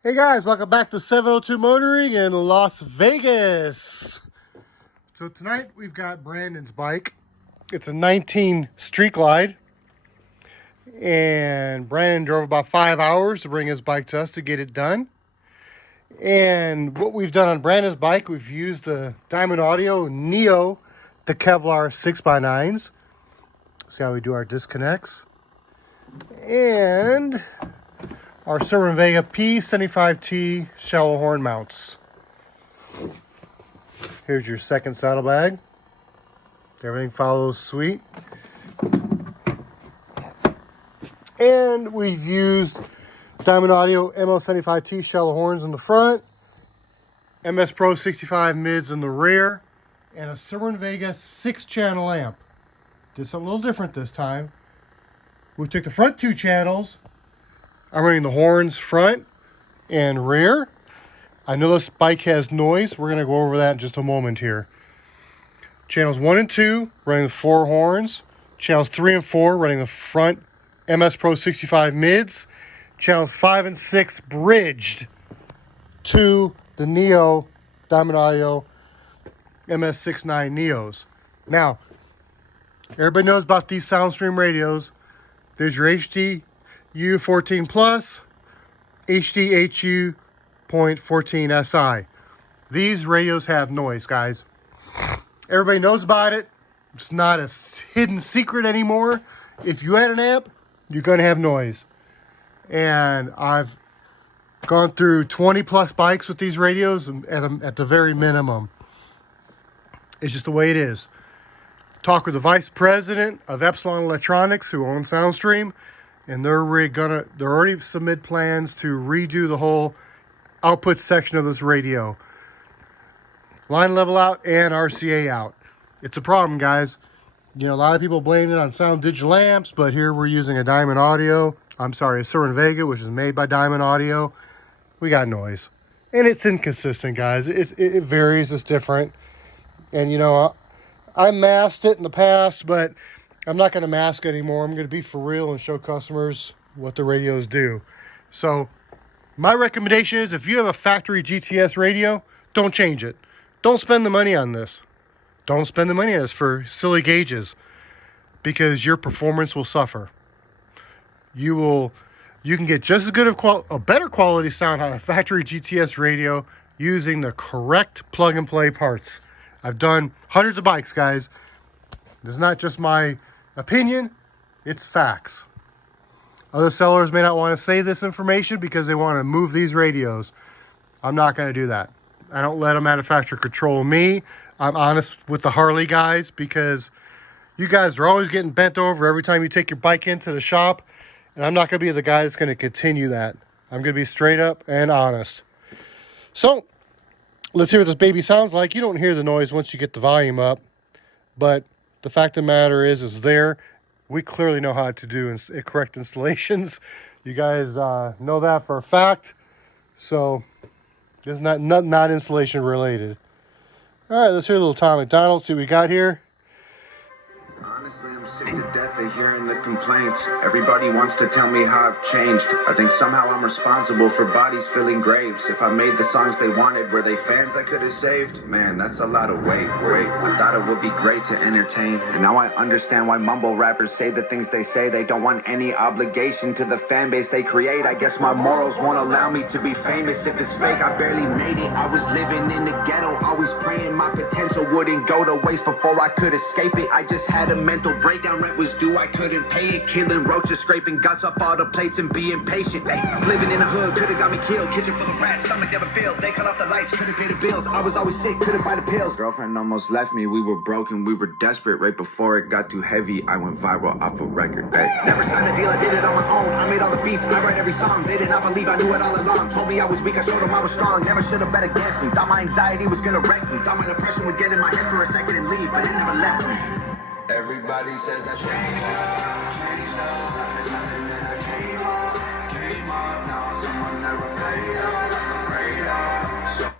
Hey guys, welcome back to 702 Motoring in Las Vegas. So tonight we've got Brandon's bike. It's a 19 Street Glide. And Brandon drove about 5 hours to bring his bike to us to get it done. And what we've done on Brandon's bike, we've used the Diamond Audio Neo, the Kevlar 6x9s. See how we do our disconnects. And our Cerwin Vega P75T shallow horn mounts. Here's your second saddlebag. Everything follows sweet. And we've used Diamond Audio ML75T shallow horns in the front, MS Pro 65 mids in the rear, and a Cerwin Vega 6-channel amp. Did something a little different this time. We took the front 2 channels. I'm running the horns front and rear. I know this bike has noise. We're going to go over that in just a moment here. Channels 1 and 2, running the 4 horns. Channels 3 and 4, running the front MS Pro 65 mids. Channels 5 and 6, bridged to the Neo Diamond Audio MS69 Neos. Now, everybody knows about these SoundStream radios. There's your HD-U14 Plus, HD-HU.14 SI. These radios have noise, guys. Everybody knows about it. It's not a hidden secret anymore. If you had an amp, you're going to have noise. And I've gone through 20 plus bikes with these radios at the very minimum. It's just the way it is. Talk with the vice president of Epsilon Electronics, who owns SoundStream, and they're already submit plans to redo the whole output section of this radio. Line level out and RCA out. It's a problem, guys. You know, a lot of people blame it on Sound Digital amps, but here we're using a Diamond Audio. I'm sorry, a Cerwin Vega, which is made by Diamond Audio. We got noise. And it's inconsistent, guys. It varies. It's different. And, you know, I masked it in the past, but I'm not going to mask it anymore. I'm going to be for real and show customers what the radios do. So my recommendation is if you have a factory GTS radio, don't change it. Don't spend the money on this. Don't spend the money on this for silly gauges, because your performance will suffer. You can get just as good of a better quality sound on a factory GTS radio using the correct plug and play parts. I've done hundreds of bikes, guys. This is not just my opinion, it's facts. Other sellers may not want to say this information because they want to move these radios. I'm not going to do that. I don't let a manufacturer control me. I'm honest with the Harley guys, because you guys are always getting bent over every time you take your bike into the shop, and I'm not going to be the guy that's going to continue that. I'm going to be straight up and honest. So let's hear what this baby sounds like. You don't hear the noise once you get the volume up, but the fact of the matter is there. We clearly know how to do correct installations. You guys know that for a fact. So it's not installation related. All right, let's hear a little Tom MacDonald. See what we got here. Honestly, I'm sick to death of hearing the complaints. Everybody wants to tell me how I've changed. I think somehow I'm responsible for bodies filling graves. If I made the songs they wanted, were they fans I could have saved? Man, that's a lot of weight. I thought it would be great to entertain, and now I understand why mumble rappers say the things they say. They don't want any obligation to the fan base they create. I guess my morals won't allow me to be famous if it's fake. I barely made it. I was living in the ghetto, always praying my potential wouldn't go to waste before I could escape it. I just had a mental breakdown, rent was due, I couldn't pay it. Killing roaches, scraping guts off all the plates and being patient. Ay, living in the hood, could've got me killed. Kitchen full of rats, stomach never failed. They cut off the lights, couldn't pay the bills. I was always sick, couldn't buy the pills. Girlfriend almost left me, we were broken, we were desperate. Right before it got too heavy, I went viral off a record. Ay, never signed a deal, I did it on my own. I made all the beats, I write every song. They did not believe I knew it all along. Told me I was weak, I showed them I was strong. Never should've bet against me. Thought my anxiety was gonna wreck me. Thought my depression would get in my head for a second and leave, but it never left me. Everybody says I changed up, I had nothing and I came up, now I'm someone they're afraid of, So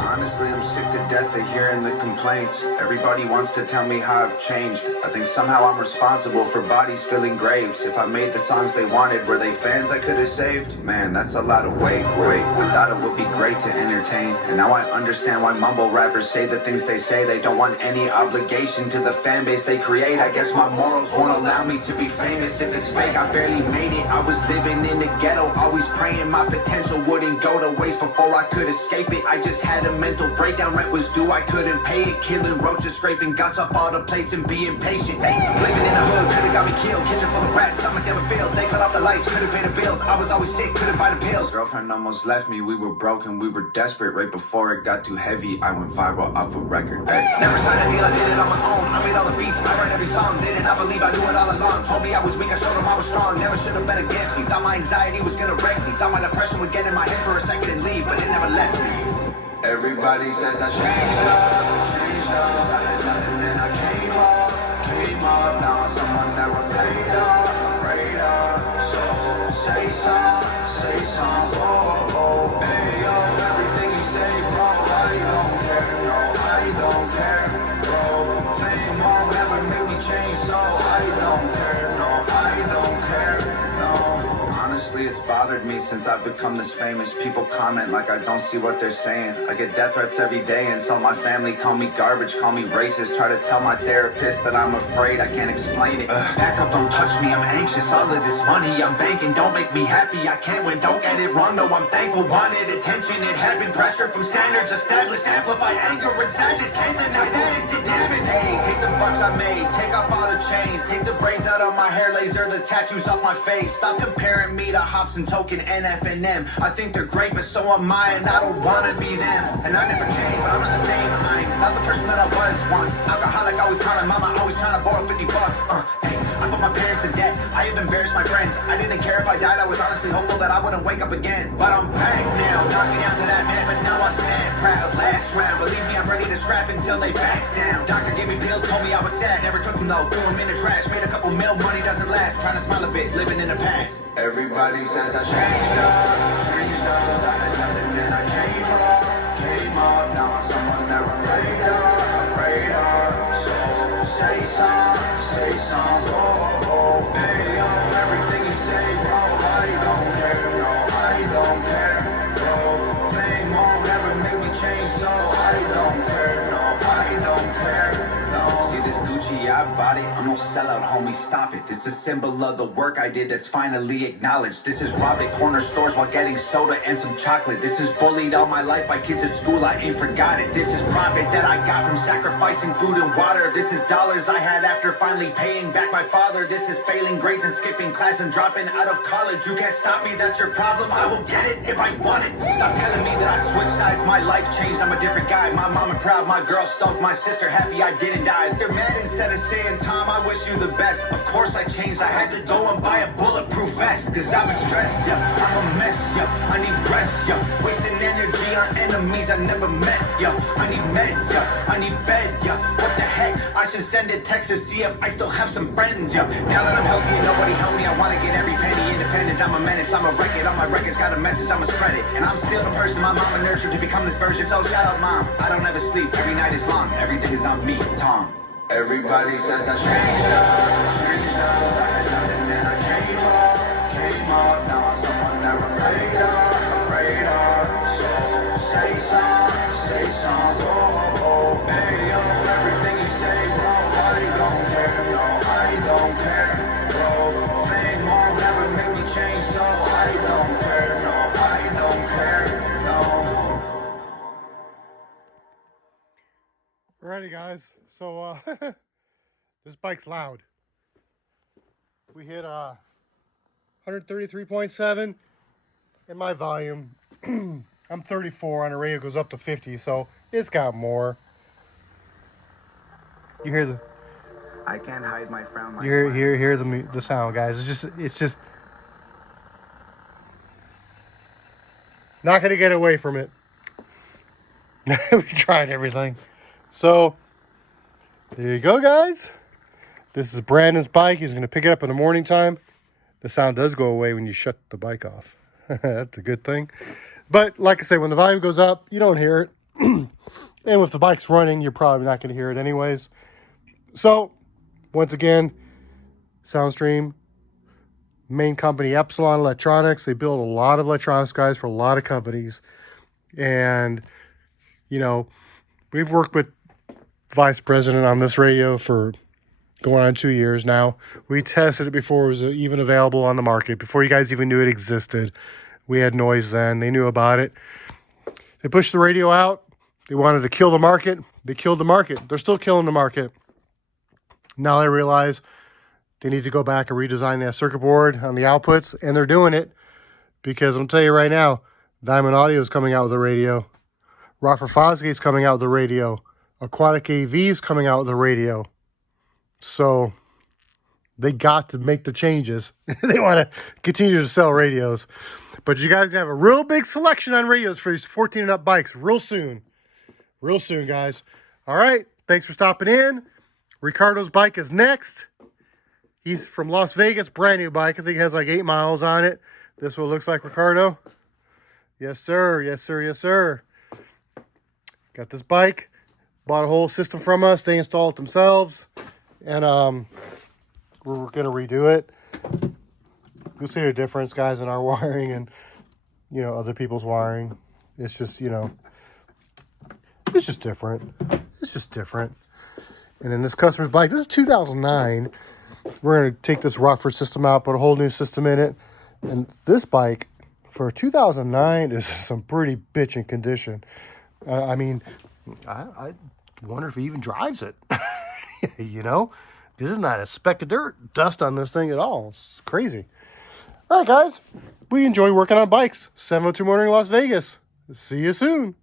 honestly, I'm sick to death of hearing the complaints. Everybody wants to tell me how I've changed. I think somehow I'm responsible for bodies filling graves. If I made the songs they wanted, were they fans I could have saved? Man, that's a lot of weight. I thought it would be great to entertain, and now I understand why mumble rappers say the things they say. They don't want any obligation to the fan base they create. I guess my morals won't allow me to be famous if it's fake. I barely made it. I was living in the ghetto, always praying my potential wouldn't go to waste before I could escape it. I just had a mental breakdown, rent was due, I couldn't pay it. Killing roaches, scraping guts off all the plates and being patient. Hey, living in the hood, could've got me killed. Kitchen full of rats, stomach never failed. They cut off the lights, couldn't pay the bills. I was always sick, couldn't buy the pills. Girlfriend almost left me, we were broken, we were desperate. Right before it got too heavy, I went viral off a record. Hey, never signed a deal, I did it on my own. I made all the beats, I write every song. They did not believe I knew it all along. Told me I was weak, I showed them I was strong. Never should have been against me. Thought my anxiety was gonna wreck me. Thought my depression would get in my head for a second and leave, but it never left me. Everybody says I changed up, cause I had nothing then I came up, now I'm someone they're afraid of, so say some, oh, hey yo, everything you say, bro, I don't care, bro, fame won't ever make me change, so I don't care, no. Honestly, it's bothered me since I've become this famous. People comment like I don't see what they're saying. I get death threats every day, and so my family call me garbage, call me racist. Try to tell my therapist that I'm afraid I can't explain it. Back up, don't touch me, I'm anxious. All of this money I'm banking don't make me happy. I can't win, don't get it wrong, no, I'm thankful. Wanted attention, it happened. Pressure from standards established, amplify anger and sadness. Can't deny that it did damage. Hey, take the bucks I made, take off all the chains, take the braids out of my hair, laser the tattoos off my face. Stop comparing me to Hops and Token, NF and M. I think they're great, but so am I, and I don't wanna be them. And I never changed, but I'm not the same. I'm not the person that I was once. Alcoholic, always calling mama, always trying to borrow 50 bucks. Hey, I put my parents in debt. I have embarrassed my friends. I didn't care if I died. I was honestly hopeful that I wouldn't wake up again. But I'm back now, knock me down to that man, but now I stand proud. Last round, believe me, I'm ready to scrap until they back down. Doctor gave me pills, told me I was sad. Never took them though, threw them in the trash. Made a couple mil, money doesn't last. Trying to smile a bit, living in the past. Everybody says I changed up, cause I had nothing then I came up, now I'm someone they're afraid of, so say some, oh, hey yo, everything you say, bro, I don't care, bro, fame won't ever make me change, so I don't care, no. See this Gucci, I bought it, I'm no sellout, homie, stop it. This is a symbol of the work I did that's finally acknowledged. This is robbed at corner stores while getting soda and some chocolate. This is bullied all my life by kids at school, I ain't forgot it. This is profit that I got from sacrificing food and water. This is dollars I had after finally paying back my father. This is failing grades and skipping class and dropping out of college. You can't stop me, that's your problem, I will get it if I want it. Stop telling me that I switched sides, my life changed, I'm a different guy. My mama proud, my girl stoked, my sister happy I didn't die. They're mad instead of saying, Tom, I wish you the best. Of course I changed, I had to go and buy a bulletproof vest. Cause I've been stressed, yeah, I'm a mess, yeah, I need rest, yeah. Wasting energy on enemies I never met, yeah. I need meds, yeah, I need bed, yeah. What the heck, I should send a text to see if I still have some friends, yeah. Now that I'm healthy and nobody helped me, I wanna get every penny independent. I'm a menace, I'm a record, on my records got a message, I'ma spread it. And I'm still the person my mama nurtured to become this version. So shout out mom, I don't ever sleep, every night is long. Everything is on me, Tom. Everybody says I changed up, cause I had nothing then I came up, now I'm someone they're afraid of, so say some, oh, hey yo, everything you say, bro, I don't care, bro, fame won't ever make me change, so I don't care, no. Alrighty guys, so this bike's loud. We hit 133.7 and my volume, I'm 34 on the radio, goes up to 50, so it's got more. You hear the I can't hide my frown. You hear the sound, guys. It's just not gonna get away from it. We tried everything. So there you go, guys. This is Brandon's bike. He's gonna pick it up in the morning time. The sound does go away when you shut the bike off. That's a good thing. But like I say, when the volume goes up, you don't hear it. And with the bikes running, you're probably not going to hear it anyways. So, once again, Soundstream, main company Epsilon Electronics. They build a lot of electronics, guys, for a lot of companies. And, you know, we've worked with Vice President on this radio for going on 2 years now. We tested it before it was even available on the market, before you guys even knew it existed. We had noise then. They knew about it. They pushed the radio out. They wanted to kill the market. They killed the market. They're still killing the market. Now they realize they need to go back and redesign that circuit board on the outputs, and they're doing it because I'm telling you right now, Diamond Audio is coming out with a radio. Rockford Fosgate is coming out with a radio. Aquatic AV is coming out with a radio. So they got to make the changes. They want to continue to sell radios. But you guys have a real big selection on radios for these 14 and up bikes real soon. Real soon, guys. All right. Thanks for stopping in. Ricardo's bike is next. He's from Las Vegas. Brand new bike. I think it has like 8 miles on it. This is what it looks like, Ricardo. Yes, sir. Yes, sir. Yes, sir. Got this bike. Bought a whole system from us. They installed it themselves. And we're going to redo it. You'll see the difference, guys, in our wiring and, you know, other people's wiring. It's just, you know, it's just different. It's just different. And then this customer's bike, this is 2009. We're going to take this Rockford system out, put a whole new system in it. And this bike, for 2009, is some pretty bitchin' condition. I mean, I wonder if he even drives it. You know? There's not a speck of dust on this thing at all. It's crazy. All right, guys. We enjoy working on bikes. 702 Motoring Las Vegas. See you soon.